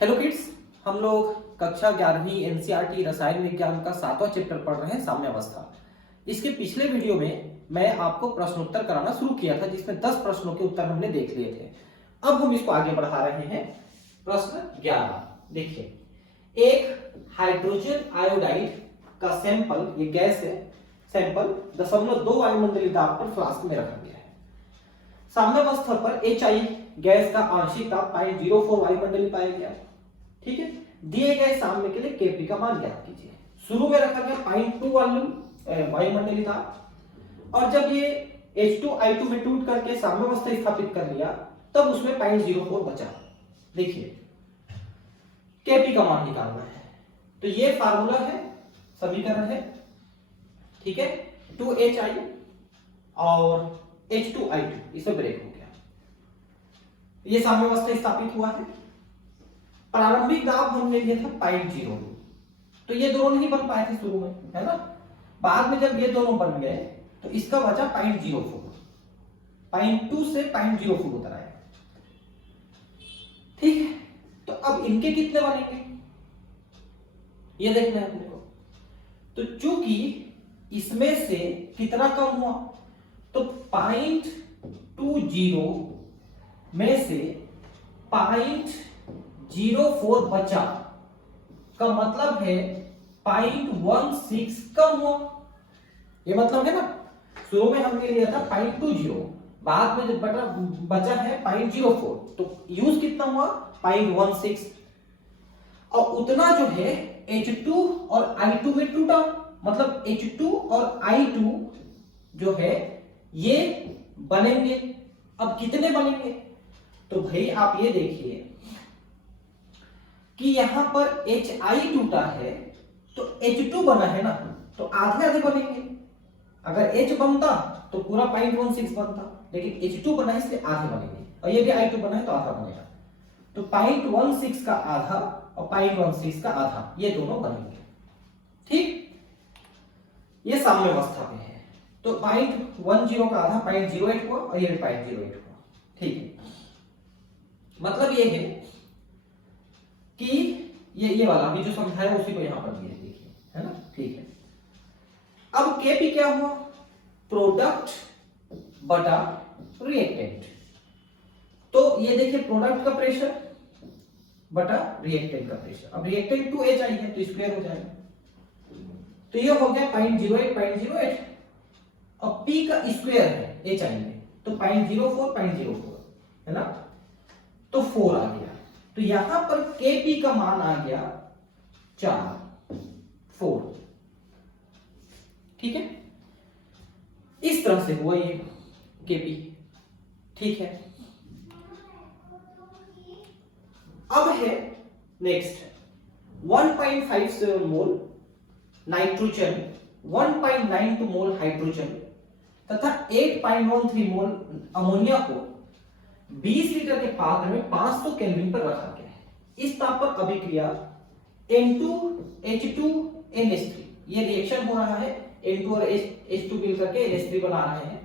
Hello kids, हम लोग कक्षा 11वीं एनसीईआरटी रसायन विज्ञान का 7वां चैप्टर पढ़ रहे हैं साम्यावस्था। इसके पिछले वीडियो में मैं आपको प्रश्नोत्तर कराना शुरू किया था जिसमें 10 प्रश्नों के उत्तर हमने देख लिए थे। अब हम इसको आगे बढ़ा रहे हैं। प्रश्न 11 देखिए, एक हाइड्रोजन आयोडाइड का सैंपल, ये गैस है, सैंपल 0.2 वायुमंडलीय दाब पर फ्लास्क में रखा गया है। साम्यावस्था पर HI गैस का आंशिक दाब 0.04 वायुमंडलीय पाया गया। ठीक है, दिए गए साम्य के लिए Kp का मान ज्ञात कीजिए। शुरू में रखा गया 0.2 वायुमंडलीय दाब, और जब ये H2I2 में टूट करके साम्यावस्था स्थापित कर लिया तब उसमें 0.04 बचा। देखिए Kp का मान निकालना है, तो ये फार्मूला है, समीकरण है। ठीक है, 2HI और H2I2 इसमें ब्रेक हो गया, ये साम्यावस्था स्थापित हुआ है। प्रारंभिक दाब हमने लिया था 0.02, तो ये दोनों नहीं बन पाए थे शुरू में, है ना। बाद में जब ये दोनों बन गए तो इसका बचा 0.04, 0.2 से 0.04 उतर आया। ठीक है, तो अब इनके कितने बनेंगे ये देखना है अपने को। तो चूंकि इसमें से कितना कम हुआ, तो 0.20 में से 0.04 बचा, का मतलब है 0.16 कम हुआ। ये मतलब है ना, शुरू में हमने लिया था 0.20, बाद में जब बचा है 0.04, तो यूज कितना हुआ 0.16, और उतना जो है H2 और I2 में टूटा, मतलब H2 और I2 जो है ये बनेंगे। अब कितने बनेंगे, तो भाई आप ये देखिए कि यहां पर HI टूटा है तो H2 बना है ना, तो आधे आधे बनेंगे। अगर H बनता तो पूरा 0.16 बनता, लेकिन H2 बना है इसलिए आधे बनेंगे, और ये भी I2 बना है तो आधा बनेगा। तो 0.16 का आधा और 0.16 का आधा, ये दोनों बनेंगे। ठीक, ये साम्यावस्था में है, तो 0.10 का आधा 0.08 हुआ, और ये भी 0.08 हुआ। ठीक है, मतलब ये है कि ये वाला अभी जो समझाया उसी को यहां पर दिया, देखिए, है ना। ठीक है, अब Kp क्या हुआ, प्रोडक्ट बटा रिएक्टेंट। तो ये देखिए प्रोडक्ट का प्रेशर बटा रिएक्टेंट का प्रेशर। अब रिएक्टेंट 2HI है तो स्क्वायर हो जाएगा, तो ये हो गया 0.08, और P का स्क्वायर है HI में, तो 0.04 है ना, तो 4 आ गया। तो यहां पर Kp का मान आ गया 4। ठीक है, इस तरह से हुआ ये Kp। ठीक है, अब है नेक्स्ट 1.57 मोल नाइट्रोजन, 1.92 मोल हाइड्रोजन तथा 8.13 मोल अमोनिया को 20 लीटर के पात्र में 500 केल्विन पर रखा गया है। इस ताप पर अभिक्रिया N2H2NH3, ये रिएक्शन हो रहा है, N2 और H2 मिलकर के NH3 बना रहे हैं।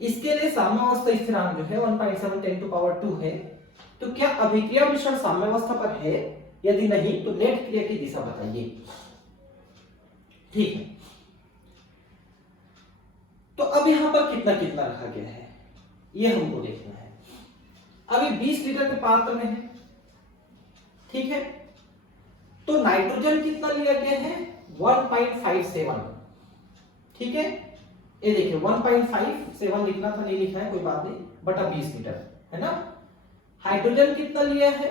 इसके लिए साम्यावस्था स्थिरांक जो है 1.7 × 10⁻²है। तो क्या अभिक्रिया मिश्रण साम्यावस्था पर है, यदि नहीं तो नेट क्रिया की दिशा बताइए। ठीक है, तो अब यहां पर कितना कितना रखा गया है ये हमको देखना है। अभी 20 लीटर के पात्र में है। ठीक है, तो नाइट्रोजन कितना लिया गया है 1.57। ठीक है, ये देखिए 1.57 लिखना था, नहीं लिखा है, कोई बात नहीं, बटा 20 लीटर है ना। हाइड्रोजन कितना लिया है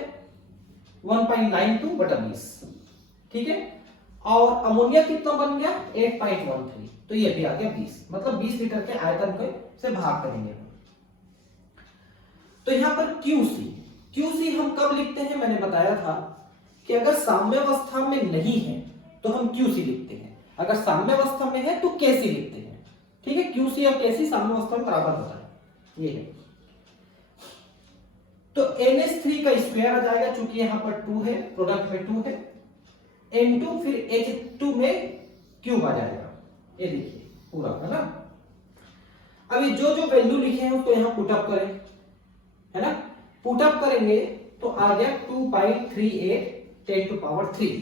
1.92 बटा 20। ठीक है, और अमोनिया कितना बन गया 8.13, तो ये भी आ गया 20, मतलब 20 लीटर के आयतन को से भाग करेंगे। तो यहां पर QC हम कब लिखते हैं, मैंने बताया था कि अगर साम्यावस्था में नहीं है तो हम QC लिखते हैं, अगर साम्यावस्था में है तो KC लिखते हैं। ठीक है, QC और KC साम्यावस्था में बराबर होता है, ये है। तो NH3 का स्क्वायर आ जाएगा, चूंकि यहां पर 2 है, प्रोडक्ट में 2 है, N2 फिर H2 में क्यूब आ जाएगा, ये देखिए पूरा, है ना। अभी जो जो वैल्यू लिखे हैं उसको यहां पुट अप करें, है ना। पुट अप करेंगे तो आ गया 2.38 10⁻3।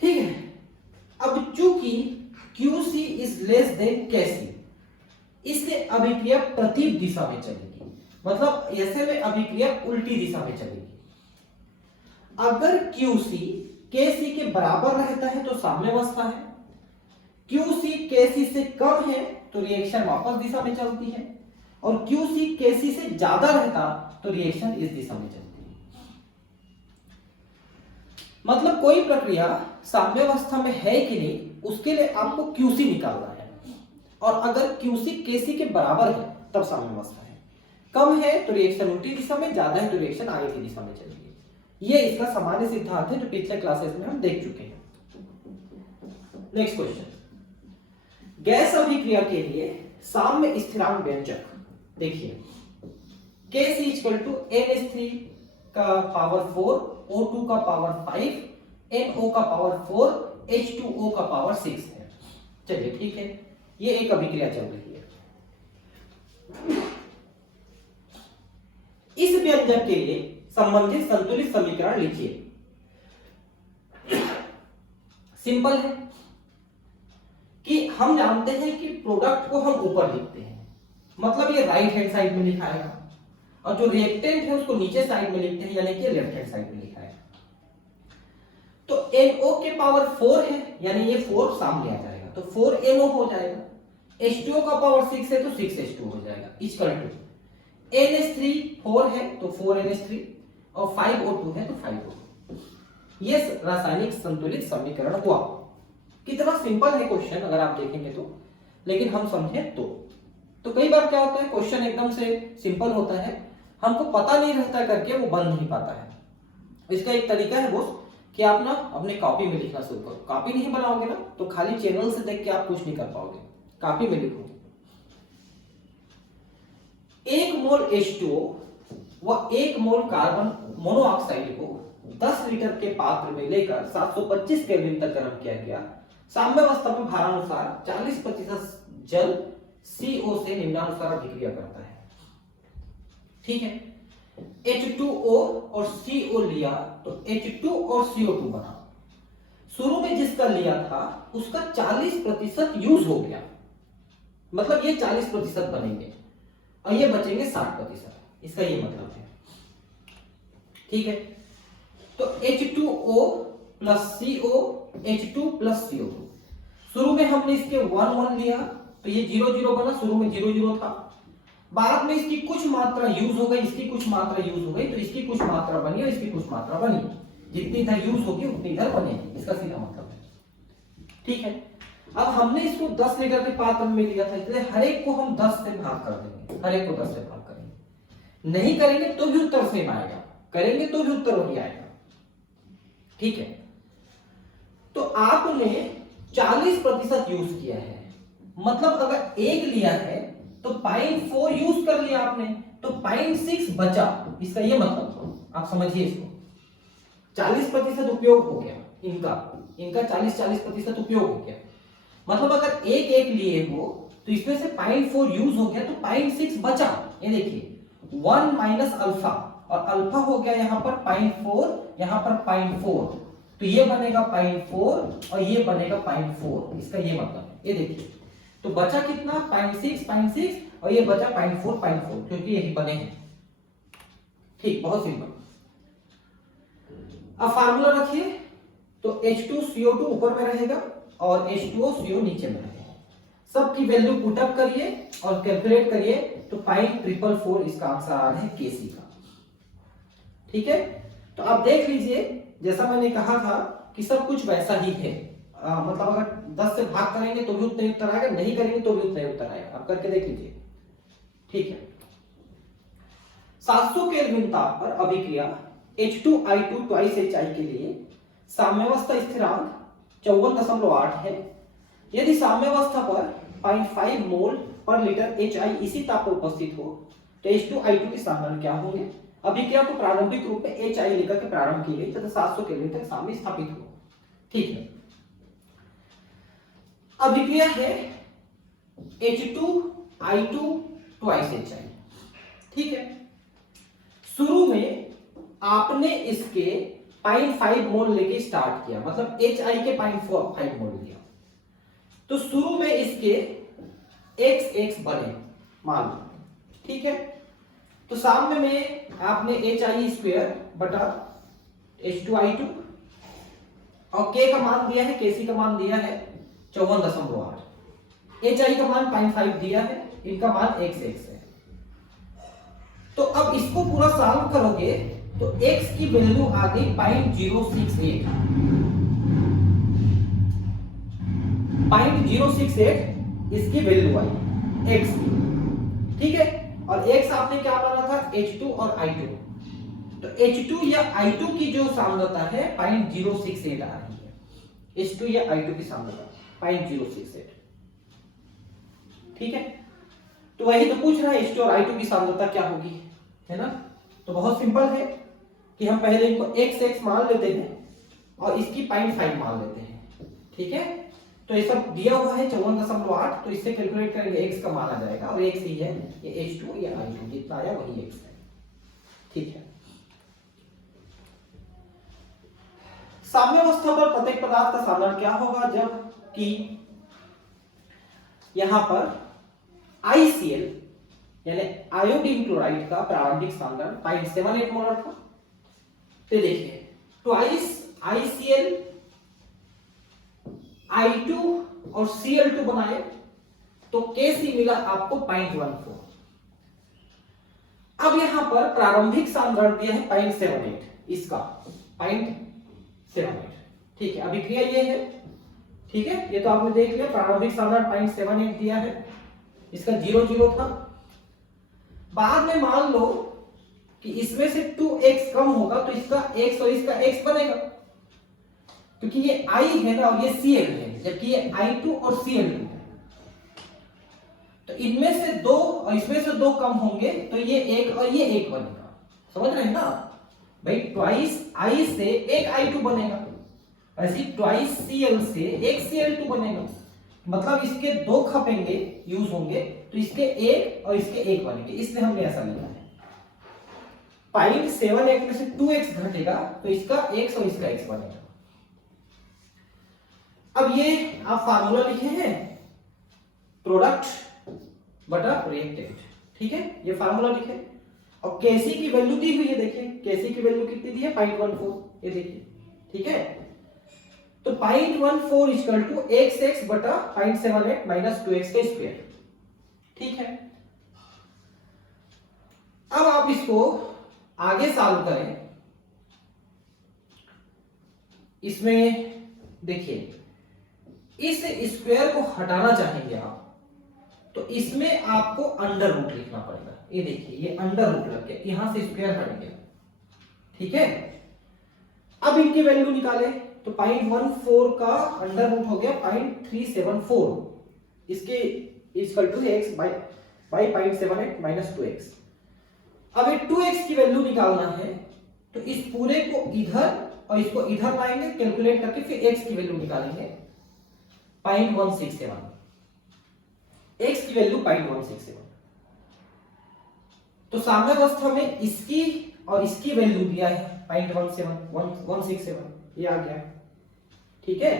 ठीक है, अब चूंकि QC is less than KC, इससे अभिक्रिया प्रतीप दिशा में चलेगी, मतलब ऐसे में अभिक्रिया उल्टी दिशा में चलेगी। अगर QC KC के बराबर रहता है तो साम्यावस्था है, QC KC से कम है तो रिएक्शन वापस दिशा में चलती है, और QC KC से ज्यादा रहता तो रिएक्शन इस दिशा में चलती है। मतलब कोई प्रक्रिया साम्यावस्था में है कि नहीं, उसके लिए आपको QC निकालना है, और अगर QC KC के बराबर है तब साम्यावस्था है, कम है तो रिएक्शन उल्टी दिशा में, ज्यादा है तो रिएक्शन आगे की दिशा में चलेगी। ये इसका सामान्य सिद्धांत है जो पिछले क्लासेस में हम देख चुके हैं। नेक्स्ट क्वेश्चन, गैस अभिक्रिया के लिए साम्य स्थिरांक व्यंजक देखिए, KC NH3 का पावर 4, O2 का पावर 5, NO का पावर 4, H2O का पावर 6 है। चलिए ठीक है, ये एक अभिक्रिया चल रही है। इस व्यंजक के लिए संबंधित संतुलित समीकरण लिखिए। सिंपल है कि हम जानते हैं कि प्रोडक्ट को हम ऊपर लिखते हैं, मतलब ये राइट हैंड साइड में लिखा है, और जो रिएक्टेंट है उसको नीचे साइड में लिखते हैं, यानी कि लेफ्ट हैंड साइड में लिखा है। तो NO के पावर 4 है, यानी ये 4 सामने आ जाएगा तो 4NO हो जाएगा। H2O का पावर 6 है तो 6H2O हो जाएगा, इक्वल टू NH3 4 है तो 4NH3, और 5O2 है तो 5O2। ये रासायनिक संतुलित समीकरण हुआ। कितना सिंपल है क्वेश्चन अगर आप देखेंगे तो, लेकिन हम समझे तो कई बार क्या होता है, क्वेश्चन एकदम से सिंपल होता है, हमको पता नहीं रहता करके वो बन नहीं पाता है। इसका एक तरीका है वो कि आप ना अपने कॉपी में लिखना शुरू करो। कॉपी नहीं बनाओगे ना तो खाली चैनल से देख के आप कुछ नहीं कर पाओगे, कॉपी में लिखो। 1 मोल H2O व 1 मोल कार्बन मोनोऑक्साइड को 10 लीटर के पात्र में लेकर 725 केल्विन तक गर्म किया गया। साम्यावस्था में भारानुसार 40% जल CO से निम्नानुसार अभिक्रिया करता है। ठीक है, H2O और CO लिया तो H2 और CO2 बना। शुरू में जिसका लिया था उसका 40% यूज हो गया, मतलब ये 40% बनेंगे और ये बचेंगे 60%, इसका ये मतलब है। ठीक है, तो H2O plus CO, H2 plus CO2। शुरू में हमने इसके 1 1 लिया तो ये 0 0 बना, शुरू में 0 0 था। बाद में इसकी कुछ मात्रा यूज हो गई, इसकी कुछ मात्रा यूज हो गई, तो इसकी कुछ मात्रा बनी और इसकी कुछ मात्रा बनी। जितनी इधर यूज होगी उतनी इधर बनेगी, इसका सीधा मतलब है। ठीक है, अब हमने इसको 10 लीटर के पात्र में लिया था, इसलिए हर एक को हम 10 से भाग कर देंगे, हर एक को 10 से भाग करेंगे। नहीं करेंगे तो भी उत्तर सेम आएगा, करेंगे तो भी उत्तर वही आएगा। ठीक है, तो आपने 40% यूज किया है, मतलब अगर 1 लिया है तो 0.4 यूज कर लिया आपने, तो 0.6 बचा, इसका ये मतलब आप समझिए इसको। 40% उपयोग हो गया इनका 40% उपयोग हो गया, मतलब अगर 1 1 लिए हो तो इसमें से 0.4 यूज हो गया तो 0.6 बचा। ये देखिए 1 माइनस अल्फा, और अल्फा हो गया यहां पर 0.4, यहां पर 0.4, तो ये बनेगा 0.4 और ये बनेगा 0.4, इसका ये मतलब है। ये देखिए तो बचा कितना 0.6 और ये बचा 0.4 क्योंकि यही बने हैं। ठीक, बहुत सिंपल। अब फार्मूला रखिए, तो H2CO2 ऊपर में रहेगा और H2O नीचे में रहेगा। सब की वैल्यू पुट अप करिए और कैलकुलेट करिए, तो 0.444 इसका आंसर आ रहा है KC का। ठीक है, तो आप देख लीजिए जैसा मैंने कहा था कि सब कुछ वैसा ही है, मतलब अगर 10 से भाग करेंगे तो भी उतना ही उत्तर आएगा, नहीं करेंगे तो भी उतना ही उत्तर आएगा। आप करके देख लीजिए। ठीक है, 700 केल्विन ताप पर अभिक्रिया H2I2 2 HI के लिए साम्यावस्था स्थिरांक 54.8 है। यदि साम्यावस्था पर 0.5 मोल पर लीटर HI इसी ताप पर उपस्थित हो तो H2I2 के सामान क्या होंगे। अभिक्रिया को प्रारंभिक रूप में HI लेकर के प्रारंभ की गई तथा 700 केल्विन तक साम्य स्थापित हो। ठीक है, अभिक्रिया है H2I2 2 HI। ठीक है, शुरू में आपने इसके 0.5 मोल लेके स्टार्ट किया, मतलब HI के 0.5 मोल लिया, तो शुरू में इसके XX बने मान लो, ठीक है। तो सामने में आपने HI² बटा H2I2 और K का मान दिया है, KC का मान दिया है 54.8, HI का मान 0.5 दिया है, इनका मान XX है। तो अब इसको पूरा सॉल्व करोगे तो x की वैल्यू आ गई 0.068, 0.068 इसकी वैल्यू आई x की, ठीक है। और x आपने क्या माना था, H2 और I2, तो H2 या I2 की जो सांद्रता है 0.068 आ रही है, H2 या I2 की सांद्रता 0.068, ठीक है। तो वही तो पूछ रहा है, H2 और I2 की सांद्रता क्या होगी, है ना। तो बहुत सिंपल है कि हम पहले इनको x मान लेते हैं और इसकी 0.5 मान लेते हैं, ठीक है। तो ये सब दिया हुआ है 54.8, तो इससे कैलकुलेट करेंगे x का मान आ जाएगा, और x ही है ये H2 या I2, जितना आया वही x है, ठीक है। साम्यावस्था पर प्रत्येक पदार्थ का साधारण क्या होगा, जब कि यहां पर ICl यानी आयोडीन क्लोराइड का प्रारंभिक सांद्रण 0.78 मोलर था। तो देखिए ट्वाइस ICl I2 और Cl2 बनाए तो Kc मिला आपको 0.14। अब यहां पर प्रारंभिक सांद्रण दिया है 0.78, इसका 0.78, ठीक है। अभिक्रिया ये है, ठीक है, ये तो आपने देख लिया, प्रारंभिक सांद्रण 0.78 दिया है, इसका 0.0 था। बाद में मान लो कि इसमें से 2x कम होगा तो इसका x और इसका x बनेगा, क्योंकि ये I है ना और ये Cl है, जबकि ये I2 और Cl2 है। तो इनमें से 2 और इसमें से 2 कम होंगे तो ये 1 और ये 1 बनेगा, समझ रहे हैं ना भाई। ट्वाइस I से एक I2 बनेगा, ऐसे ट्वाइस Cl से एक Cl2 बनेगा, मतलब इसके 2 खपेंगे यूज होंगे तो इसके 1 और इसके 1 बनेंगे, इसलिए हमने ऐसा लिखा है। 0.78 में से 2x घटेगा तो इसका x और इसका x बनेगा। अब ये आप फार्मूला लिखे हैं प्रोडक्ट बटा रिएक्टेंट, ठीक है, ये फार्मूला लिखे। और Kc की वैल्यू दी हुई है, देखिए Kc की वैल्यू कितनी दी है 0.14, ये देखिए, ठीक है। तो 0.14 इक्वल टू XX बटा 0.78 माइनस 2x का स्क्वायर, ठीक है। अब आप इसको आगे सॉल्व करें, इसमें देखिए इस स्क्वायर को हटाना चाहेंगे आप तो इसमें आपको अंडर रूट लिखना पड़ेगा, ये देखिए ये अंडर रूट लग गया, यहां से स्क्वायर हट गया, ठीक है। अब इनकी वैल्यू निकाले तो 0.14 का अंडर रूट हो गया 0.374, इसके equal to x by 0.78 minus 2x। अब ये 2x की वैल्यू निकालना है तो इस पूरे को इधर और इसको इधर लाएंगे, कैलकुलेट करके फिर x की वैल्यू निकालेंगे 0.167, x की वैल्यू 0.167। तो साम्यावस्था में इसकी और इसकी वैल्यू दिया है 0.167, ये आ गया, ठीक है।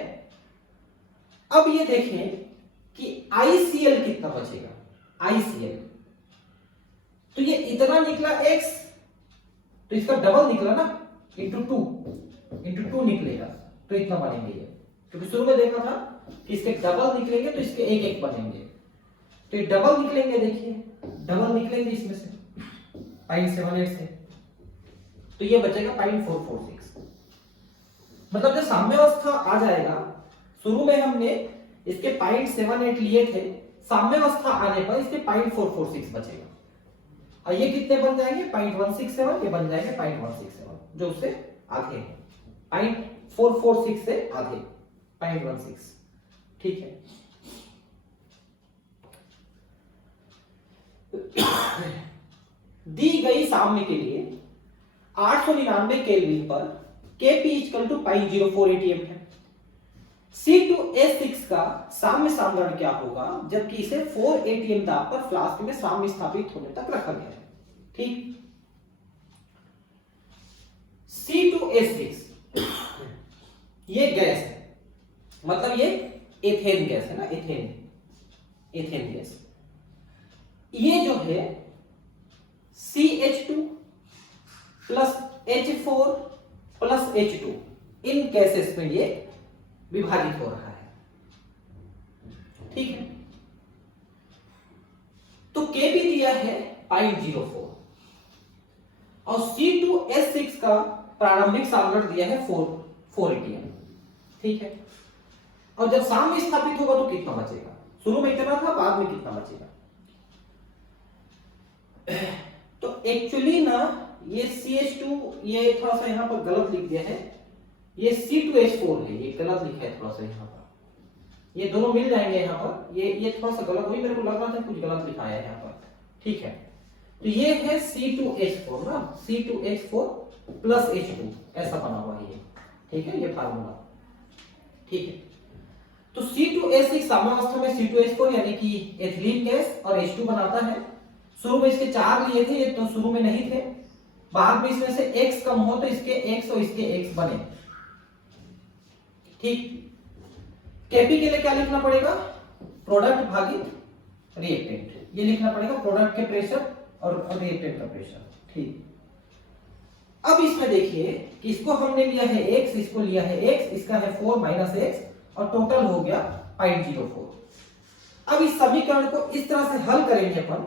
अब ये देखें कि ICl कितना बचेगा, ICl तो ये इतना निकला x, तो इसका डबल निकला ना, इंटू टू निकलेगा तो इतना बनेंगे ये, क्योंकि शुरू में देखा था कि इसके डबल निकलेंगे तो इसके एक एक बनेंगे, तो ये डबल निकलेंगे, देखिए डबल निकलेंगे इसमें से 0.78 से, तो ये बचेगा 0.446। मतलब जो साम्यावस्था आ जाएगा, शुरू में हमने इसके 0.78 लिए थे, साम्यावस्था आने पर इसके 0.446 बचेगा, और ये कितने बन जाएंगे 0.167, ये बन जाएंगे 0.167, जो उससे आधे हैं, 0.446 से आधे 0.16, ठीक है। दी गई साम्य के लिए 899 केल्विन पर Kp इक्वल टू 0.04 atm है। C2H6 का साम्य सांद्रण क्या होगा जबकि इसे 4 atm दाब पर फ्लास्क में साम्य स्थापित होने तक रखा गया है, ठीक। C2H6 ये गैस है, मतलब ये एथेन गैस है ना, एथेन गैस। ये जो है CH2 plus H4 plus H2 इन गैसेस में ये विभाजित हो रहा है, ठीक है। तो K भी दिया है 0.04 और C2H6 का प्रारंभिक सांद्रण दिया है 4 atm, ठीक है। और जब साम्य स्थापित होगा तो कितना बचेगा, शुरू में इतना था, बाद में कितना बचेगा। तो एक्चुअली ना ये CH2 ये थोड़ा सा यहां पर गलत लिख दिया है, ये C2H4 है, ये गलत लिखा है थोड़ा सा यहां पर, ये दोनों मिल जाएंगे यहां पर, ये थोड़ा सा गलत हुई, मेरे को लग रहा था कुछ गलत लिखा है यहां पर, ठीक है। तो ये है C2H4 ना, C2H4 प्लस H2 ऐसा बना हुआ है ये, ठीक है, ये फार्मूला, ठीक है। तो C2H6 साम्यावस्था में C2H4 यानी कि एथिलीन गैस और H2 बनाता है। शुरू में इसके 4 लिए थे, ये तो शुरू में नहीं थे, बाद में इसमें से X कम हो तो इसके X और इसके X बने, ठीक। Kp के लिए क्या लिखना पड़ेगा, प्रोडक्ट भागित रिएक्टेंट, ये लिखना पड़ेगा, प्रोडक्ट के प्रेशर और रिएक्टेंट का प्रेशर, ठीक। अब इसमें देखिए कि इसको हमने लिया है X, इसको लिया है X, इसका है 4 माइनस X और टोटल हो गया 0.04। अब इस समीकरण को इस तरह से हल करेंगे अपन,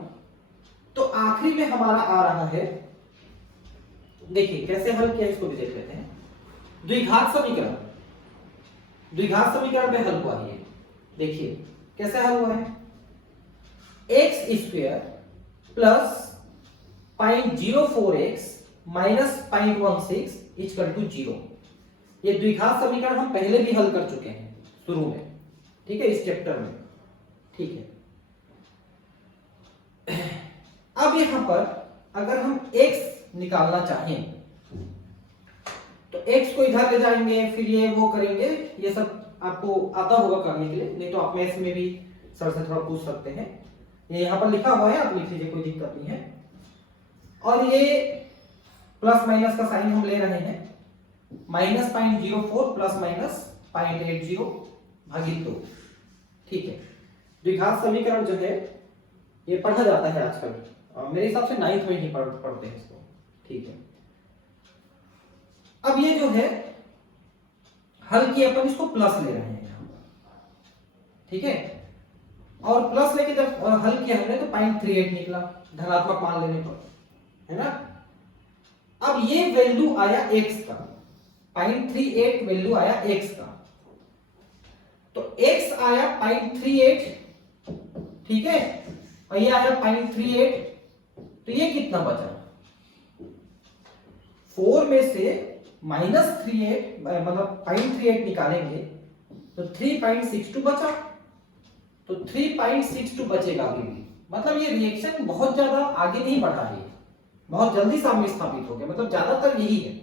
तो आखिरी में हमारा आ रहा है, देखिए कैसे हल किया इसको भी देख लेते हैं। द्विघात समीकरण, द्विघात समीकरण पे हल हुआ है, देखिए कैसे हल हुआ है, x square plus 0.04x minus 0.16 equal to 0। ये द्विघात समीकरण हम पहले भी हल कर चुके हैं शुरू में, ठीक है, इस चैप्टर में, ठीक है। अब यहां पर अगर हम x निकालना चाहें तो x को इधर ले जाएंगे, फिर ये वो करेंगे, ये सब आपको आता होगा करने के लिए, नहीं तो आप मैथ्स में भी सर से थोड़ा पूछ सकते हैं, ये यहां पर लिखा हुआ है, आप लिख लीजिए, कोई दिक्कत नहीं है। और ये प्लस माइनस का साइन हम ले रहे हैं, माइनस 0.04 प्लस माइनस 0.80 भागित 2, ठीक है। द्विघात समीकरण जो है ये पढ़ा जाता है आजकल, मेरे हिसाब से 9th में ही पढ़ते हैं इसको, ठीक है। अब ये जो है हल किया, अपन इसको प्लस ले रहे हैं यहां पर, ठीक है। और प्लस लेके जब हल किया हमने तो 0.38 निकला धनात्मक मान लेने पर, है ना। अब ये वैल्यू आया x का, 0.38 वैल्यू आया x का, तो x आया 0.38, ठीक है, और ये आया 0.38, तो ये कितना बचा, 4 में से माइनस 38 मतलब 0.38 निकालेंगे तो 3.62 बचा, तो 3.62 बचेगा अभी भी, मतलब ये रिएक्शन बहुत ज्यादा आगे नहीं बढ़ा है, बहुत जल्दी साम्य स्थापित हो गया, मतलब ज्यादातर यही है,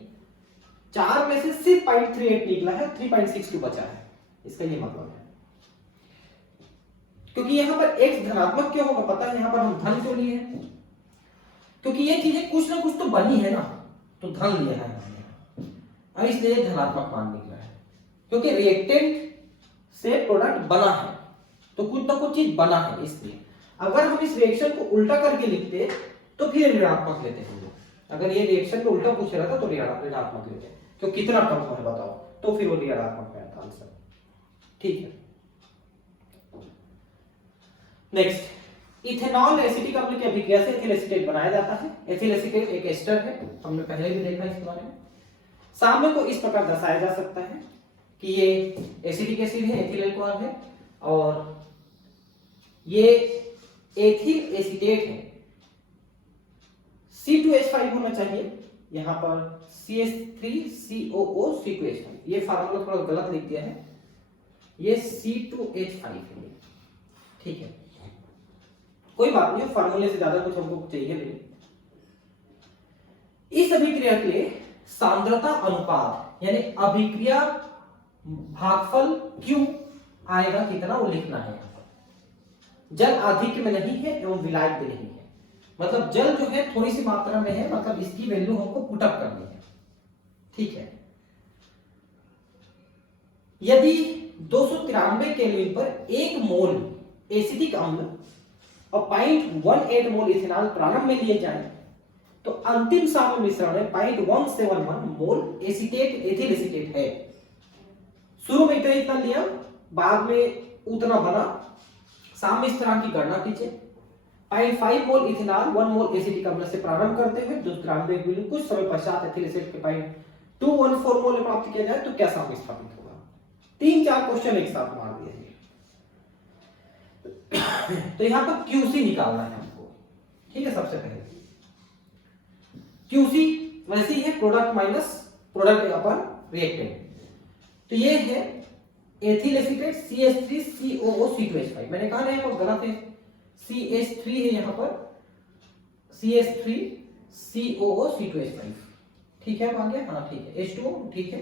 4 में से सिर्फ 0.38 निकला है, 3.62 बचा है, इसका ये मतलब है। क्योंकि यहां पर x धनात्मक क्यों होगा पता है, यहां पर हम धन क्यों लिए हैं, क्योंकि ये चीजें कुछ ना कुछ तो बनी है ना, तो धन लिया है हमने, अब इसलिए धनात्मक मान निकला है, क्योंकि रिएक्टेंट से प्रोडक्ट बना है तो कुछ ना कुछ चीज बना है, इसलिए अगर हम इस रिएक्शन को उल्टा करके लिखते तो फिर ऋणात्मक लेते हम लोग, अगर ये रिएक्शन को उल्टा पूछ रहा था तो ऋणात्मक लेते, तो कितना टर्म है बताओ, तो फिर वो ऋणात्मक में आता आंसर, ठीक है। नेक्स्ट, इथेनॉल एसिटिक अम्ल की अभिक्रिया से एथिल एसीटेट बनाया जाता है। एथिल एसीटेट एक एस्टर है, हमने पहले भी देखा इसके बारे में। साम्य को इस प्रकार दर्शाया जा सकता है कि ये एसिटिक एसिड है, एथिल अल्कोहल है, और ये एथिल एसीटेट है, C2H5 होना चाहिए, यहां पर CH3COO C2H5, ये फार्मूला थोड़ा गलत लिख दिया है, ये C2H5 है, ठीक है, कोई बात नहीं, फार्मूले से ज्यादा कुछ हमको चाहिए नहीं। इस अभिक्रिया के सांद्रता अनुपात यानी अभिक्रिया भागफल क्यों आएगा कितना, वो लिखना है। जल आधिक्य में नहीं है एवं विलायक भी नहीं है, मतलब जल जो है थोड़ी सी मात्रा में है, मतलब इसकी वैल्यू हमको पुटअप करनी है, ठीक है। यदि 293 केल्विन पर 1 मोल एसिटिक अम्ल और 0.18 मोल इथेनॉल प्रारंभ में लिए जाए तो अंतिम साम्य मिश्रण में 0.171 मोल एसीटेट एथिल एसीटेट है। शुरू में इतना लिया, बाद में उतना बना। साम्य स्थिरांक की गणना कीजिए। 0.5 मोल इथेनॉल 1 मोल एसिटिक अम्ल से प्रारंभ करते हुए 293 केल्विन कुछ समय पश्चात एथिल एसिड के 0.214 मोल प्राप्त किया जाए तो क्या साम्य स्थापित होगा। 3-4 क्वेश्चन एक साथ मार दिए। तो यहां पर क्यूसी निकालना है हमको। ठीक है, सबसे पहले क्यूसी वैसे ही है, प्रोडक्ट माइनस प्रोडक्ट अपन रिएक्टेंट। तो ये है एथिल एसीटेट CH3COO-C2H5। मैंने कहा ना पर गलत है, CH3 है यहां पर, CH3COO-C2H5। ठीक है, अब आ गया। हाँ ठीक है, H2O ठीक है,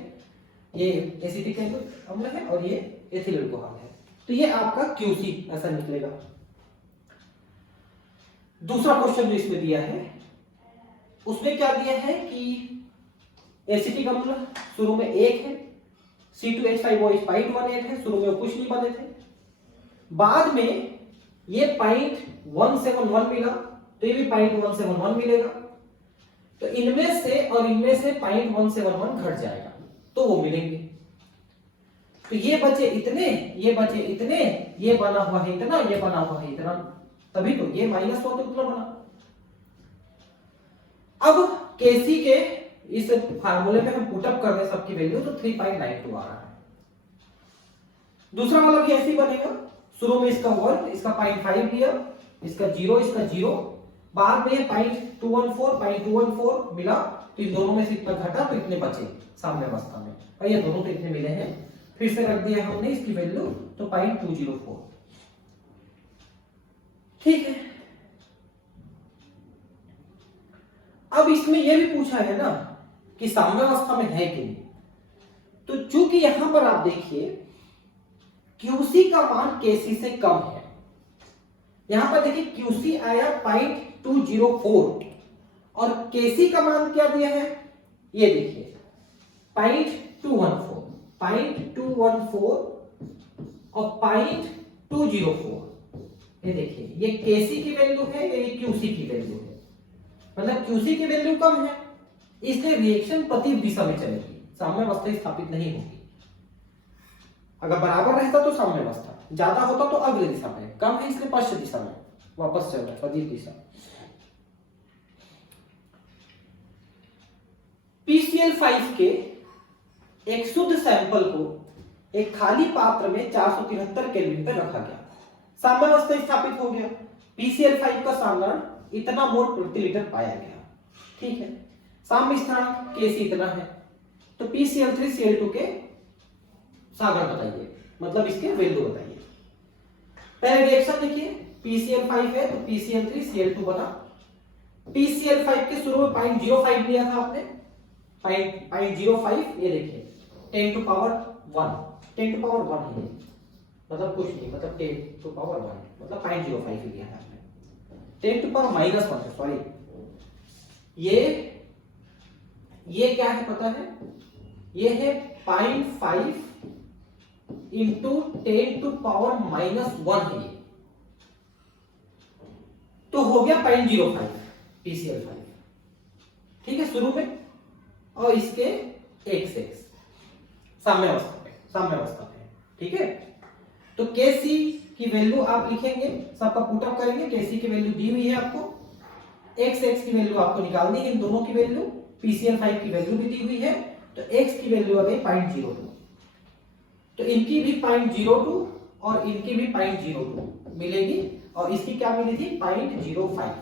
ये एसिटिक अम्ल है और ये एथिल अल्कोहल है। तो ये आपका क्यूसी ऐसा निकलेगा। दूसरा क्वेश्चन जो इसमें दिया है उसमें क्या दिया है कि एसिटिक अम्ल शुरू में 1 है, C2H5OH 0.18 है, शुरू में कुछ नहीं बने थे, बाद में ये 0.171 मिला तो ये भी 0.171 मिलेगा। तो इनमें से और इनमें से 0.171 घट जाएगा तो वो मिलेंगे। तो ये बचे इतने, ये बचे इतने, ये बना हुआ है इतना, ये बना हुआ है इतना, तभी तो ये माइनस हुआ तो उतना बना। अब केसी के इस फार्मूले पे हम पुटअप कर दें सबकी वैल्यू तो 3.92 आ रहा है। दूसरा वाला भी ऐसे ही बनेगा। शुरू में इसका 1, इसका 0.5 लिया, इसका 0, इसका 0, बाद में 0.214 मिला तो इन दोनों में से इतना घटा तो इतने बचे साम्य अवस्था में, और ये दोनों तो इतने मिले हैं। फिर से रख दिया हमने इसकी वैल्यू तो 0.204। ठीक है। अब इसमें यह भी पूछा है ना कि साम्य अवस्था में है कि नहीं, तो चूंकि यहां पर आप देखिए क्यूसी का मान केसी से कम है। यहां पर देखिए क्यूसी आया 0.204 और केसी का मान क्या दिया है, ये देखिए 0.214 और 0.204। ये देखिए ये केसी की वैल्यू है, ये क्यूसी की वैल्यू है, मतलब क्यूसी की वैल्यू कम है, इसलिए रिएक्शन प्रति दिशा में चलेगी, साम्य अवस्था स्थापित नहीं होगी। अगर बराबर रहता तो साम्य अवस्था, ज्यादा होता तो अग्र दिशा में, कम है इसलिए पश्चिम दिशा में वापस चल रहा है, प्रदीप दिशा। PCl5 के एक शुद्ध सैंपल को एक खाली पात्र में 473 केल्विन पर रखा गया, साम्य अवस्था स्थापित हो गया। PCl5 का सामरण इतना मोल प्रति लीटर पाया गया। ठीक है, साम्य स्थिरांक Kc इतना है, तो PCl3Cl2 के सागर बताइए, मतलब इसके वैल्यू बताइए। पहले रिएक्शन देखिए, PCl5 है तो PCl3Cl2 बना। PCl5 के शुरू में 0.05 लिया था आपने, 0.05, ये देखिए 10 टू पावर 1 है, मतलब कुछ नहीं, मतलब 10 टू पावर 1 मतलब 0.05 लिया है आपने। 10 टू पावर -1 है, सॉरी, ये क्या है पता है, ये है 0.5 इंटू 10 टू पावर -1 है, तो हो गया 0.05 PCl5। ठीक है, शुरू में, और इसके x साम्य अवस्था पे। ठीक है, तो Kc की वैल्यू आप लिखेंगे, सबका पुटअप करेंगे। Kc की वैल्यू दी हुई है आपको, x की वैल्यू आपको निकालनी है, इन दोनों की वैल्यू, PCl5 की वैल्यू भी दी हुई है, तो x की वैल्यू आ गई 0.02, तो इनकी भी 0.02 और इनकी भी 0.02 मिलेगी, और इसकी क्या मिली थी 0.05,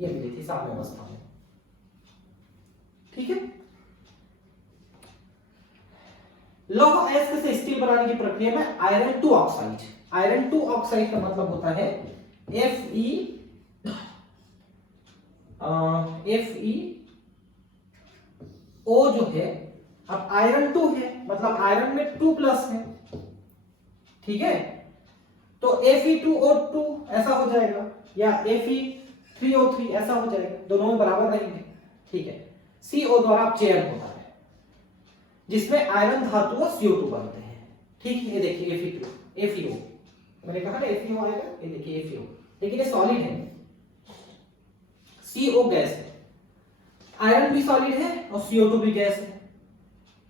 ये मिली थी साम्य अवस्था में। ठीक है, लौह अयस्क से स्टील बनाने की प्रक्रिया में आयरन 2 ऑक्साइड, आयरन 2 ऑक्साइड का मतलब होता है FeO जो है, अब आयरन 2 है मतलब आयरन में 2+ है। ठीक है, तो Fe2O2 ऐसा हो जाएगा, या Fe3O3 ऐसा हो जाएगा, दोनों में बराबर रहेंगे। ठीक है, CO द्वारा चयन होता है, जिसमें आयरन धातु और CO2 बनते हैं। ठीक है, ये देखिए FeO, मैंने कहा ना FeO आएगा, ये देखिए FeO, लेकिन ये सॉलिड है, CO गैस है, आयरन भी सॉलिड है और CO2 भी गैस है,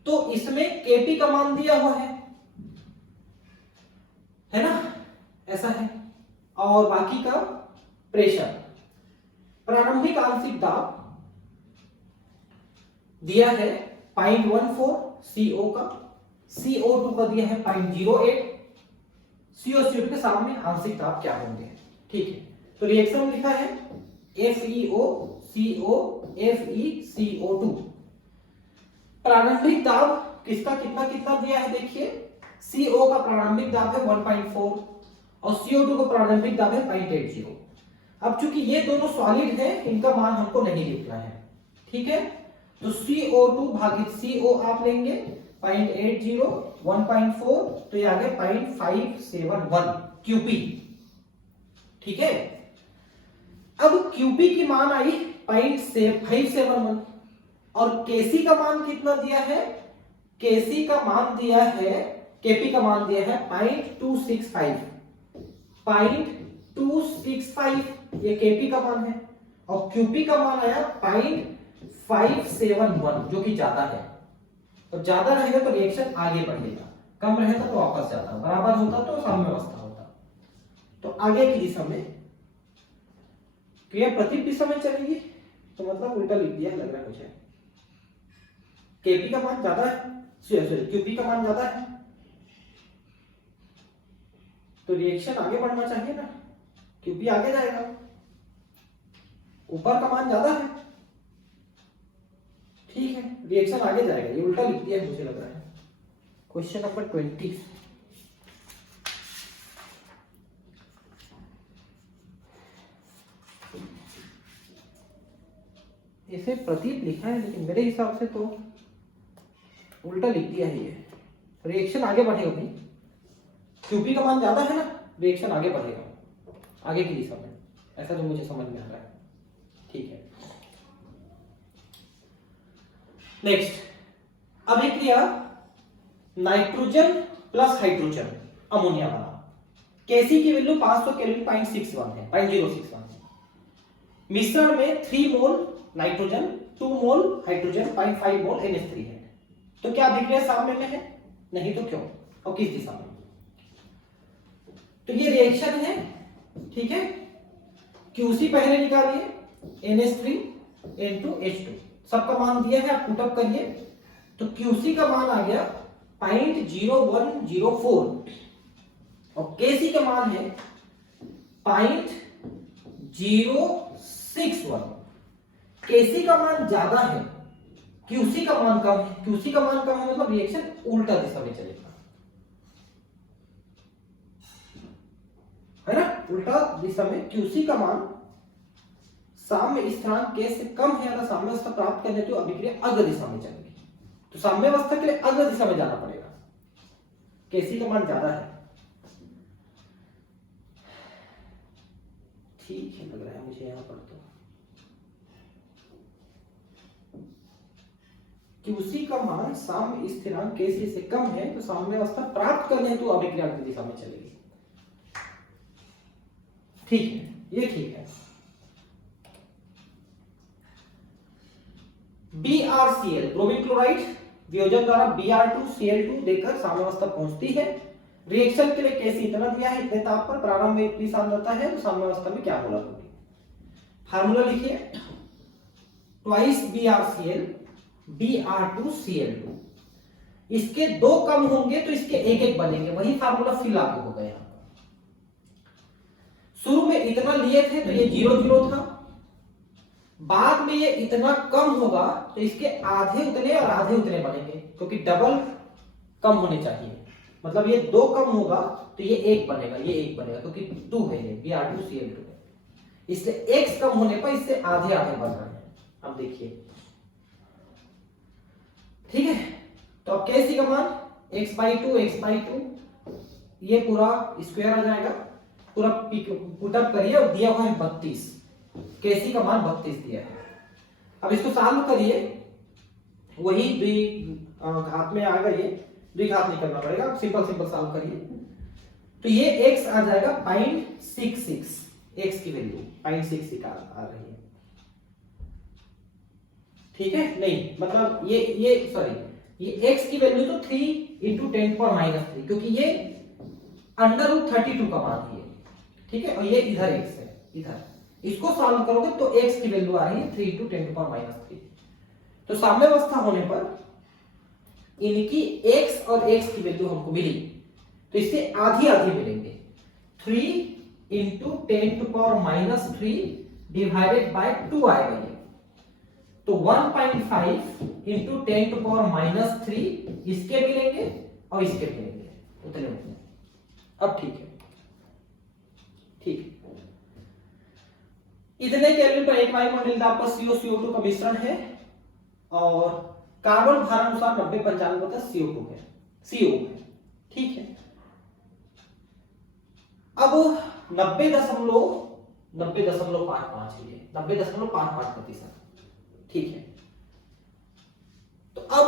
तो इसमें Kp का मान दिया हुआ है ना, ऐसा है। और बाकी का प्रेशर, प्रारंभिक आंशिक दाब दिया है 0.14 CO का, CO2 का दिया है 0.08, CO के सामने आंशिक दाब क्या होंगे। ठीक है, तो रिएक्शन लिखा है FeO CO FeCO2। प्रारंभिक दाब किसका कितना कितना दिया है, देखिए CO का प्रारंभिक दाब है 1.4 और CO2 का प्रारंभिक दाब है 0.80। अब चूंकि ये दोनों सॉलिड है, इनका मान हमको नहीं लिखना है, ठीक है, तो CO2 भागित CO आप लेंगे 0.80 1.4, तो ये आ गया 0.571 QP। ठीक है, अब QP की मान आई 0.571 और Kc का मान कितना दिया है, Kc का मान दिया है, Kp का मान दिया है 0.265, 0.265 ये Kp का मान है और QP का मान आया 0.571 जो कि ज्यादा है, और ज्यादा रहेगा तो रिएक्शन आगे बढ़ेगा, कम रहेगा तो वापस जाता, बराबर होता तो साम्यावस्था होता। तो आगे की दिशा में क्रिया प्रति दिशा में चलेगी, तो मतलब उल्टा लिख दिया लग रहा है मुझे। Kp का मान ज्यादा है, सॉरी Qp का मान ज्यादा है, तो रिएक्शन आगे बढ़ना चाहिए ना, Qp आगे जाएगा, ऊपर का मान ज्यादा है, ठीक है, रिएक्शन आगे जाएगा, ये उल्टा लिख दिया मुझे लग रहा है। क्वेश्चन नंबर 20, इसे प्रतीक लिखा है लेकिन मेरे हिसाब से तो उल्टा लिख दिया है ये, रिएक्शन आगे बढ़ेगा भाई, Qp का मान ज्यादा है ना, रिएक्शन आगे बढ़ेगा आगे की दिशा में, ऐसा जो मुझे समझ में आ रहा है। ठीक है, नेक्स्ट अभिक्रिया नाइट्रोजन प्लस हाइड्रोजन अमोनिया बना, Kc की वैल्यू 500 केल्विन 0.61 है, 0.061 है। मिश्रण में 3 मोल नाइट्रोजन 2 मोल हाइड्रोजन 0.5 मोल NH3 है, तो क्या अभिक्रिया साम्य में है, नहीं तो क्यों और किस दिशा में, तो ये रिएक्शन है, ठीक है, QC पहले निकालिए NH3 H2, सबका मान दिया है, आप पुटअप करिए, तो QC का मान आ गया 0.0104 और Kc का मान है 0.061। Kc का मान ज्यादा है, QC का मान कम है, QC का मान कम है मतलब रिएक्शन उल्टा दिशा में चलेगा, है ना, उल्टा दिशा में QC का मान साम्य स्थिरांक K से कम है, अगर साम्यावस्था प्राप्त करने तो अभिक्रिया अग्र दिशा में चलेगी, तो साम्यावस्था के लिए अग्र दिशा में जाना पड़ेगा, Kc का मान ज्यादा है, ठीक है लग रहा है मुझे यहां पर, तो QC का मान साम्य स्थिरांक Kc से कम है, तो साम्यावस्था प्राप्त करने हेतु अभिक्रिया अग्र दिशा में चलेगी, ठीक है, ये ठीक है। BrCl ब्रोमीन क्लोराइड वियोजन द्वारा Br2Cl2 देकर साम्यावस्था पहुंचती है, रिएक्शन के लिए Kc इतना दिया है, इतने ताप पर प्रारंभ में इतनी सांद्रता है, तो साम्यावस्था में क्या मोलर होगी, फार्मूला लिखिए, ट्वाइस BrCl Br2Cl2, इसके 2 कम होंगे तो इसके 1 बनेंगे, वही फार्मूला फिर लागू हो गया। शुरू में इतना लिए थे तो ये 0 था, बाद में ये इतना कम होगा तो इसके आधे उतने और आधे उतने बनेंगे, क्योंकि डबल कम होने चाहिए, मतलब ये 2 कम होगा तो ये 1 बनेगा, ये 1 बनेगा, क्योंकि 2 है ये Br2Cl2 है, इसलिए x कम होने पर इससे आधे आधे बन रहे हैं। अब देखिए, ठीक है, तो अब Kc का मान x/2 ये पूरा स्क्वायर आ जाएगा, पूरा पुटअप करिए और दिया हुआ है 32, Kc का मान 32 दिया है। अब इसको सॉल्व करिए, वही द्विघात में आ गए, द्विघात नहीं करना पड़ेगा, सिंपल सिंपल सॉल्व करिए। तो ये x आ जाएगा 0.66, x की वैल्यू 0.66 आ रही है, ठीक है। नहीं मतलब ये सॉरी ये x की वैल्यू तो 3 × 10⁻³ क्योंकि ये √32 का मान है, ठीक है। और ये इधर x है, इधर इसको सॉल्व करोगे तो x की वैल्यू आ रही है 3 × 10⁻³ तो साम्यावस्था होने पर इनकी x और x की वैल्यू हमको मिली, तो इससे आधी आधी मिलेंगे। 3 × 10⁻³ डिवाइडेड बाय 2 आएगा ये, तो 1.5 × 10⁻³ इसके मिलेंगे और इसके मिलेंगे, उतने उतने। अब ठीक है, ठीक है। इतने केल्विन पर एक वायुमंडलीय दाब पर CO CO2 का मिश्रण है और कार्बन भारानुसार 90-95 CO2 है, CO है, ठीक है। अब 90.55, ठीक है। तो अब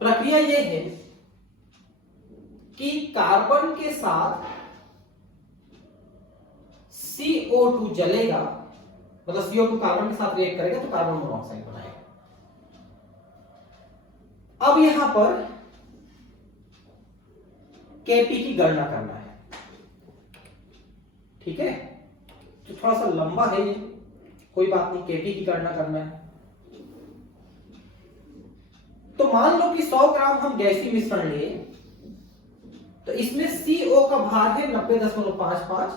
प्रक्रिया यह है कि कार्बन के साथ CO2 जलेगा, मतलब CO2 कार्बन के साथ रिएक्ट करेगा तो कार्बन मोनोऑक्साइड बनाएगा। अब यहां पर Kp की गणना करना है, ठीक है। तो थोड़ा सा लंबा है ये, कोई बात नहीं, Kp की गणना करना है। तो मान लो कि 100 ग्राम हम गैसीय मिश्रण लिए, तो इसमें CO का भार है 90.55,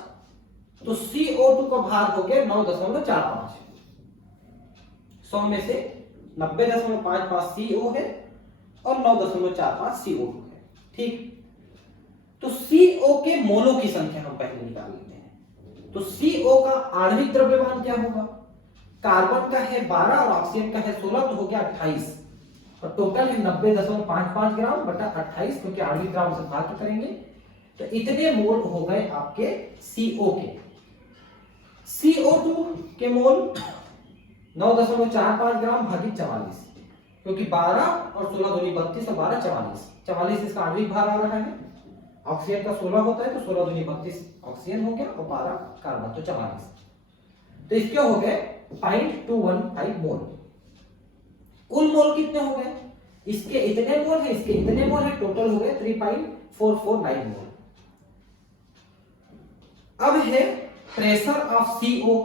तो CO2 का भार हो गया 9.45। 100 में से 90.55 CO है और 9.45 CO2 है, ठीक। तो CO के मोलों की संख्या हम पहले निकाल लेते हैं। तो CO का आणविक द्रव्यमान क्या होगा, कार्बन का है 12 और ऑक्सीजन का है 16, तो हो गया 28 और टोटल है 90.55 ग्राम बटा 28, क्योंकि आणविक द्रव्य से भाग करेंगे तो इतने मोल हो गए आपके CO के। CO2 के मोल 9.45 ग्राम भागित 44, क्योंकि 12 और 16 दूनी 32 और 12 44 इसका आणविक भार आ रहा है। ऑक्सीजन का 16 होता है तो 16 दूनी 32 ऑक्सीजन हो गया और 12 कार्बन, तो 44। तो इसके हो गए 0.215 मोल। कुल मोल कितने हो गए, इसके इतने मोल है, इसके इतने मोल है, टोटल हो गए 3.449 मोल। अब है प्रेशर ऑफ CO,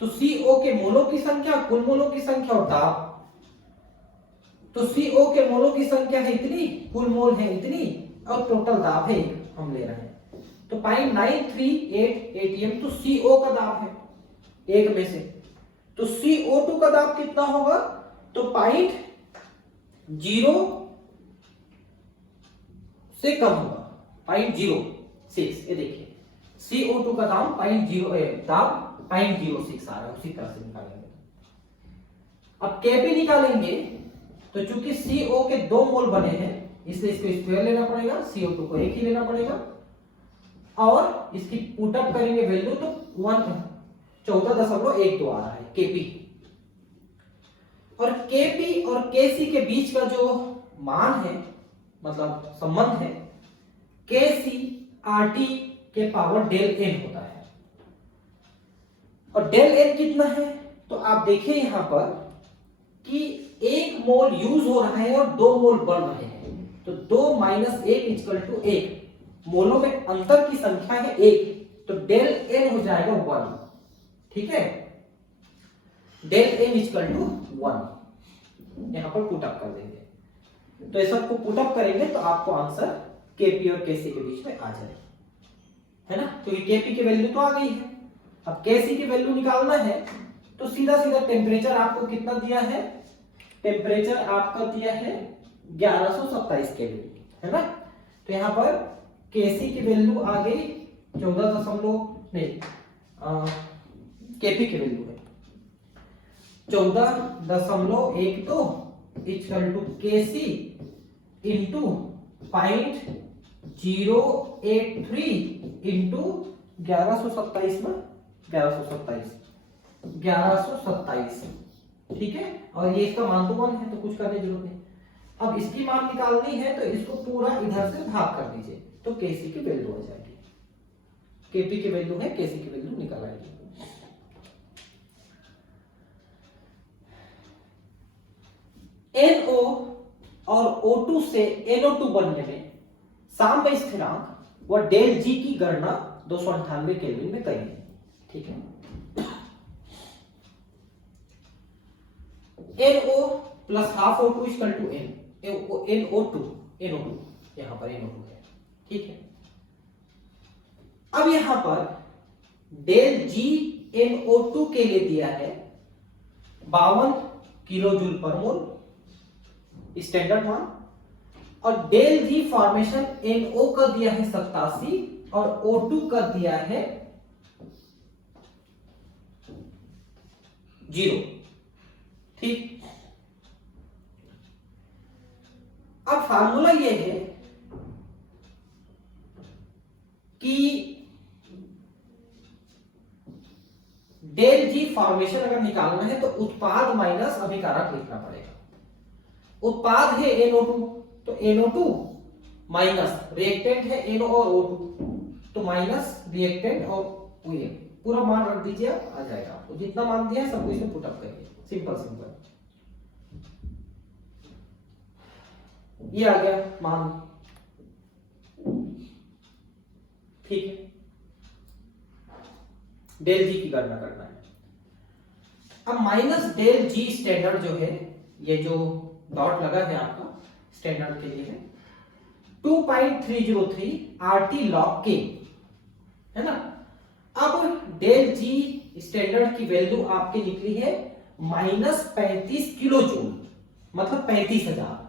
तो CO के मोलों की संख्या, कुल मोलों की संख्या और दाब। तो CO के मोलों की संख्या है इतनी, कुल मोल है इतनी और टोटल दाब है हम ले रहे हैं, तो 0.938 atm तो CO का दाब है एक में से। तो CO2 का दाब कितना होगा, तो 0.0 से कम होगा, 0.06। ये देखिए CO2 का दाब 0.06 आ रहा है, उसी तरह से निकालेंगे। अब Kp निकालेंगे, तो चूंकि CO के 2 मोल बने हैं इसलिए इसको स्क्वायर लेना पड़ेगा, CO2 को एक ही लेना पड़ेगा और इसकी पुटअप करेंगे वैल्यू तो 14.12 आ रहा है Kp। और Kp और Kc के बीच का जो मान है, मतलब संबंध है, Kc RT के पावर डेल n होता है। और डेल n कितना है, तो आप देखिए यहां पर कि 1 मोल यूज हो रहा है और 2 मोल बढ़ रहे हैं, तो 2 - 1 = 1, मोलों में अंतर की संख्या है 1, तो डेल n हो जाएगा 1, ठीक है। डेल n = 1 यहां पर पुटअप कर देंगे, तो ये सबको पुटअप करेंगे तो आपको आंसर Kp और Kc के बीच में आ जाएगा, है ना। क्योंकि Kp की वैल्यू तो आ गई है, अब Kc की वैल्यू निकालना है तो सीधा सीधा टेम्परेचर आपको कितना दिया है, टेम्परेचर आपका दिया है 1127 केल्विन, है ना। तो यहां पर Kc की वैल्यू आ गई 14 की वैल्यू है 14.12 Kc इंटू 0.083 इंटू 1127 में 1127 1127, ठीक है। और ये इसका मान तो 1 है, तो कुछ करने की जरूरत नहीं। अब इसकी मान निकालनी है तो इसको पूरा इधर से भाग कर दीजिए, तो केसी की वैल्यू आ जाएगी। केपी की वैल्यू है, केसी की वैल्यू निकल आएगी। NO और O2 से NO2 बनने में साम्य स्थिरांक व डेल जी की गणना 298 केल्विन में करिए, ठीक है। NO plus half O2 equal to NO2 यहां पर NO2 है, ठीक है। अब यहां पर डेल जी NO2 के लिए दिया है 52 किलो जूल पर मोल स्टैंडर्ड मान, और डेल जी फॉर्मेशन NO का दिया है 87 और O2 का दिया है 0, ठीक। अब फार्मूला यह है कि डेल जी फॉर्मेशन अगर निकालना है तो उत्पाद माइनस अभिकारक लिखना पड़ेगा। उत्पाद है NO2, तो NO2 माइनस रिएक्टेंट है NO और O2, तो माइनस रिएक्टेंट और पूरा मान रख दीजिए, आ जाएगा आपको जितना मान दिया है सब कुछ में पुट अप करिए, सिंपल सिंपल। ये आ गया मान, ठीक है। डेल जी की गणना करना है। अब माइनस डेल जी स्टैंडर्ड जो है, ये जो डॉट लगा है आपका स्टैंडर्ड के लिए है 2.303 RT log K, है ना। अब डेल जी स्टैंडर्ड की वैल्यू आपकी निकली है -35 किलो जूल, मतलब 35,000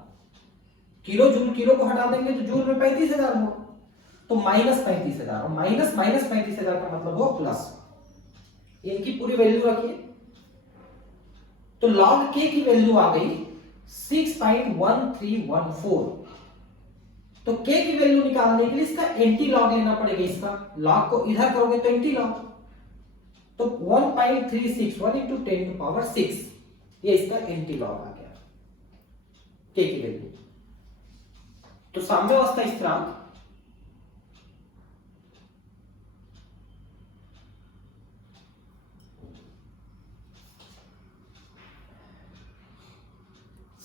किलो जूल, किलो को हटा देंगे तो जूल में 35,000 हो, तो -35,000 और माइनस 35,000 का मतलब हो प्लस। इनकी पूरी वैल्यू रखिए, तो log K की वैल्यू आ गई 6.1314। तो K की वैल्यू निकालने के लिए इसका एंटी लॉग लेना पड़ेगा। इसका लॉग को इधर करोगे तो एंटी लॉग, तो 1.361 इंटू 10 टू पावर 6, ये इसका एंटी लॉग आ गया K की वैल्यू। तो साम्यावस्था स्थिरांक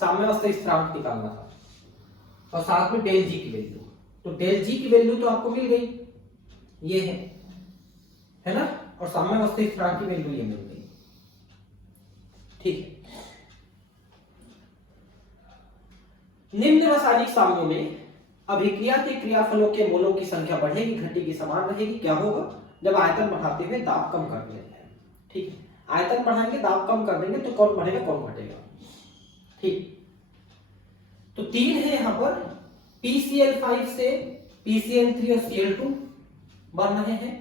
साम्यावस्था स्थिरांक निकालना था, और साथ में डेल जी की वैल्यू। तो डेल जी की वैल्यू तो आपको मिल गई, ये है ना, और साम्यावस्था स्थिरांक की वैल्यू ये मिल गई, ठीक है। निम्न रासायनिक साम्यों में अभिक्रिया के क्रियाफलों के मोलों की संख्या बढ़ेगी घटेगी समान रहेगी। क्या होगा? जब आयतन बढ़ाते हुए दाब कम कर देते हैं, ठीक है। आयतन बढ़ाएंगे दाब कम कर देंगे तो कौन बढ़ेगा कौन घटेगा, ठीक। तो 3 है यहां पर, PCl5 से PCl3 और Cl2 बन रहे हैं।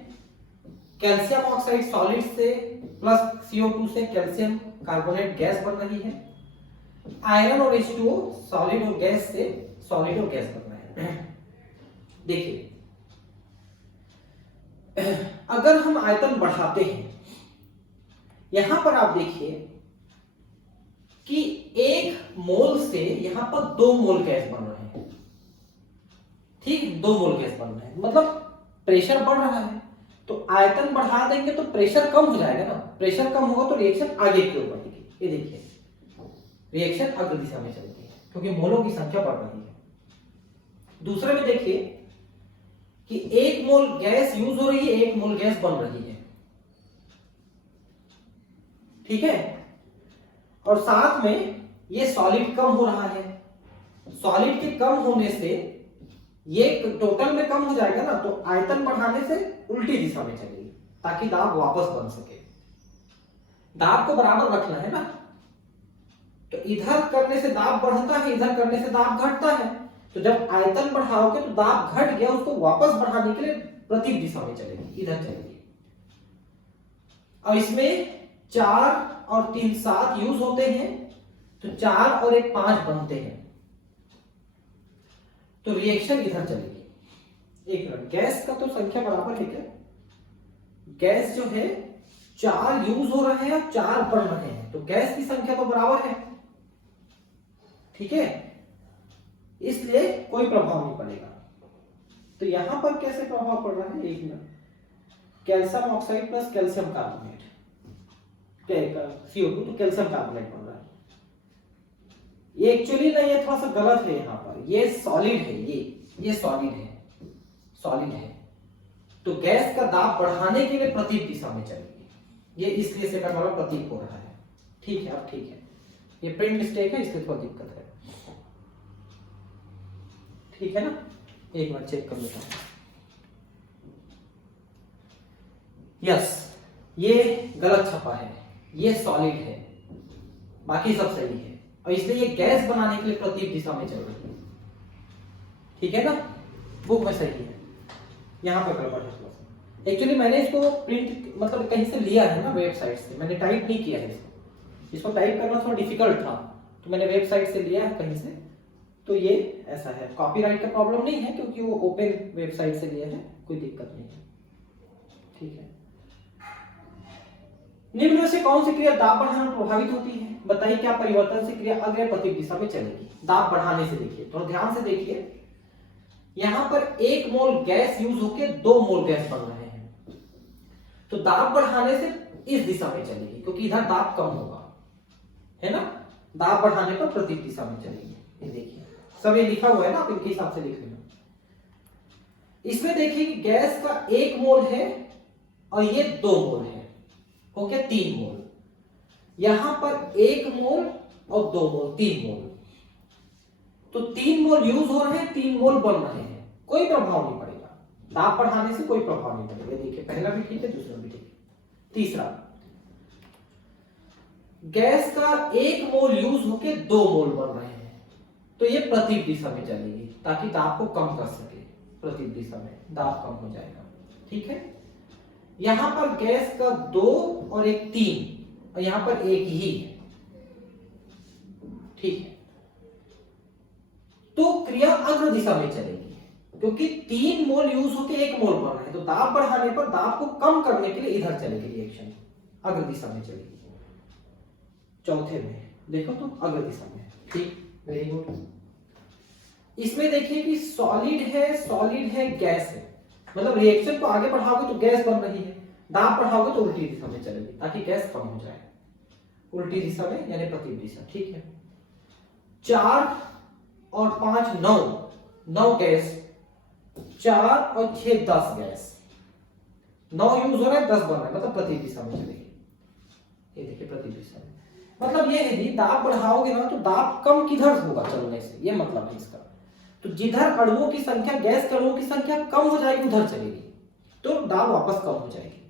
कैल्शियम ऑक्साइड सॉलिड से प्लस CO2 से कैल्शियम कार्बोनेट गैस बन रही है। आयरन और H2O सॉलिड और गैस से सॉलिड और गैस बन रहे हैं। देखिए, अगर हम आयतन बढ़ाते हैं, यहां पर आप देखिए कि 1 मोल से यहां पर 2 मोल गैस बन रहे हैं, ठीक, 2 मोल गैस बन रहे हैं, मतलब प्रेशर बढ़ रहा है। तो आयतन बढ़ा देंगे तो प्रेशर कम हो जाएगा ना, प्रेशर कम होगा तो रिएक्शन आगे की ओर बढ़ेगी। ये देखिए, रिएक्शन अग्र दिशा में चलती है क्योंकि मोलों की संख्या बढ़ रही है। दूसरे में देखिए कि 1 मोल गैस यूज हो रही है, 1 मोल गैस बन रही है, ठीक है। और साथ में ये सॉलिड कम हो रहा है, सॉलिड के कम होने से ये टोटल में कम हो जाएगा ना, तो आयतन बढ़ाने से उल्टी दिशा में चलेगी ताकि दाब वापस बन सके। दाब को बराबर रखना है ना, तो इधर करने से दाब बढ़ता है, इधर करने से दाब घटता है। तो जब आयतन बढ़ाओगे तो दाब घट गया, उसको वापस बढ़ाने के लिए प्रतिप दिशा में चलेगी, इधर चलेगी। और इसमें 4 और 3 7 यूज होते हैं, तो 4 और 1 5 बनते हैं, तो रिएक्शन इधर चलेगी। एक मिनट, गैस का तो संख्या बराबर है क्या? गैस जो है 4 यूज हो रहे हैं और 4 बन रहे हैं, तो गैस की संख्या तो बराबर है, ठीक है, इसलिए कोई प्रभाव नहीं पड़ेगा। तो यहां पर कैसे प्रभाव पड़ रहा है, एक minute, calcium oxide plus calcium carbonate, CO2, तो कैल्शियम कार्बोनेट बन रहा है। ये एक्चुअली ना, ये थोड़ा सा गलत है, यहाँ पर ये सॉलिड है, ये सॉलिड है, सॉलिड है, तो गैस का दाब बढ़ाने के लिए प्रतीक दिशा में चलेगी, ये इसलिए सेकंड वाला प्रतीक हो रहा है, ठीक है। अब ठीक है, ये प्रिंट मिस्टेक है, इसलिए थोड़ा दिक्कत है, ठीक है ना। एक बार चेक कर लेता हूं, यस, ये गलत छपा है, ये सॉलिड है, बाकी सब सही है, और इसलिए ये गैस बनाने के लिए प्रतीक दिशा में चल रही है, ठीक है ना, बुक में सही है, यहां पर गड़बड़ है। एक्चुअली मैंने इसको प्रिंट मतलब कहीं से लिया है ना, वेबसाइट से, मैंने टाइप नहीं किया है इसको टाइप करना थोड़ा डिफिकल्ट था, तो मैंने वेबसाइट से लिया है कहीं से, तो ये ऐसा है। कॉपीराइट का प्रॉब्लम नहीं है, क्योंकि वो ओपन वेबसाइट से लिया है, कोई दिक्कत नहीं है, ठीक है। निम्न में से कौन सी क्रिया दाब बढ़ाने प्रभावित होती है, बताइए क्या परिवर्तन से क्रिया अग्रय प्रतीक दिशा में चलेगी। दाब बढ़ाने से देखिए, थोड़ा ध्यान से देखिए, यहां पर 1 मोल गैस यूज होकर 2 मोल गैस बन रहे हैं, तो दाब बढ़ाने से इस दिशा में चलेगी, क्योंकि इधर दाब कम होगा, है ना, दाब बढ़ाने पर प्रतीक दिशा में चलेगी। ये देखिए, सब ये लिखा हुआ है ना, आप इनके हिसाब से लिख लेना। इसमें देखिए कि गैस का 1 मोल है और ये 2 मोल है, हो गया 3 मोल, यहां पर 1 मोल और 2 मोल, 3 मोल, तो 3 मोल यूज हो रहे हैं, 3 मोल बन रहे हैं, कोई प्रभाव नहीं पड़ेगा, दाब बढ़ाने से कोई प्रभाव नहीं पड़ेगा। देखिए, पहला भी ठीक है, दूसरा भी ठीक है। तीसरा, गैस का 1 मोल यूज होके 2 मोल बन रहे हैं, तो ये प्रतीक दिशा में चलेगी, ताकि दाब को कम कर सके, प्रतीक दिशा में दाब कम हो जाएगा, ठीक है। यहां पर गैस का 2 और 1 3, और यहां पर 1 ही है, ठीक है, तो क्रिया अग्र दिशा में चलेगी, क्योंकि 3 मोल यूज होके 1 मोल बन रहे हैं, तो दाब बढ़ाने पर दाब को कम करने के लिए इधर चलेगी रिएक्शन, अग्र दिशा में चलेगी। चौथे में देखो तो अग्र दिशा में, ठीक, वेरी गुड। इसमें देखिए कि सॉलिड है, गैस है, मतलब रिएक्शन को आगे बढ़ाओगे तो गैस बन रही है, दाब बढ़ाओगे तो उल्टी दिशा में चलेगी, ताकि गैस कम हो जाए, उल्टी दिशा में यानी प्रतीक दिशा, ठीक है। 4 और 5 9 गैस, 4 और 6 10 गैस, 9 यूज हो रहा है, 10 बन रहा है, मतलब प्रतीक दिशा में चलेगी। ये देखिए, प्रतीक दिशा में, मतलब ये है कि दाब बढ़ाओगे ना, तो दाब कम किधर होगा चलने से, ये मतलब है इसका, तो जिधर अणुओं की संख्या, गैस के अणुओं की संख्या कम हो जाएगी, उधर चलेगी, तो दाब वापस कम हो जाएगी।